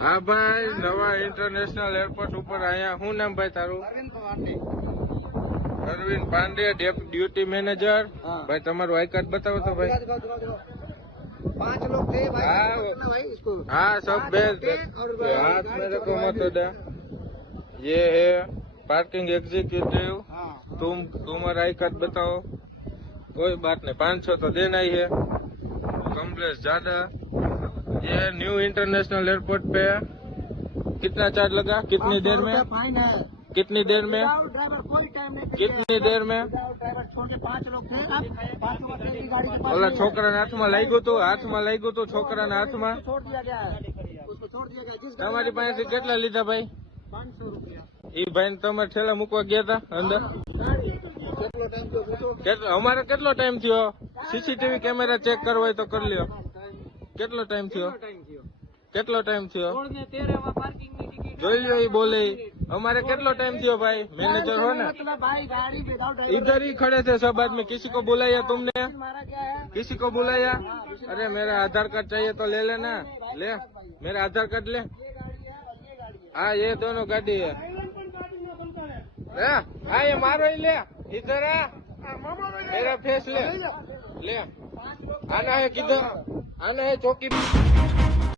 હા ભાઈ, નવા ઇન્ટરનેશનલ એરપોર્ટ ઉપર અહીંયા શું નામ ભાઈ તારું? Arvind Pandey, duty manager. भाई તમારું આઈ કાર્ડ बताओ तो भाई। 5 लोग थे भाई। हाँ सब भेज दे, हाथ मेरे को मत दे। ये है पार्किंग एग्जीक्यूटिव। तुम्हारा आई कार्ड बताओ। कोई बात नहीं, 500 तो देना ही है, कम्प्लेक्स ज्यादा। ये न्यू इंटरनेशनल एयरपोर्ट पे कितना चार्ज लगा? कितनी देर में? फाइन है। कितनी देर में? ड्राइवर कोई टाइम नहीं। कितनी देर में? ड्राइवर छोड़ के 5 लोग थे। अब 5 लोग की गाड़ी के पास ओला छोकराने हाथમાં લાગ્યું તું? હાથમાં લાગ્યું તું છોકરાના હાથમાં? छोड़ दिया गया है। उसको छोड़ दिया गया। जिस તમારી પાસેથી કેટલા લીધા ભાઈ? 500 रुपया। ઈ ભાઈ તમારે ઠેલા મૂકવા ગયા હતા અંદર? કેટલો ટાઈમ થયો પૂછો? અમારે કેટલો ટાઈમ થયો? સીસીટીવી કેમેરા ચેક કરવો હોય તો કરી લ્યો। કેટલો ટાઈમ થયો? કેટલો ટાઈમ થયો? જોઈ લ્યો, ઈ બોલે हमारे कितना टाइम थियो भाई? मैनेजर हो ना, भाई गाड़ी विदाउट इधर ही खड़े थे सब आदमी। किसी को बुलाया तुमने? हमारा क्या है? किसी को बुलाया? अरे मेरा आधार कार्ड चाहिए तो ले लेना। ले मेरा आधार कार्ड ले। हाँ ये दोनों गाड़ी है। हाँ ये मारो ही ले, इधर आ, मेरा फेस ले। ले आना है किधर? आना है चौकी।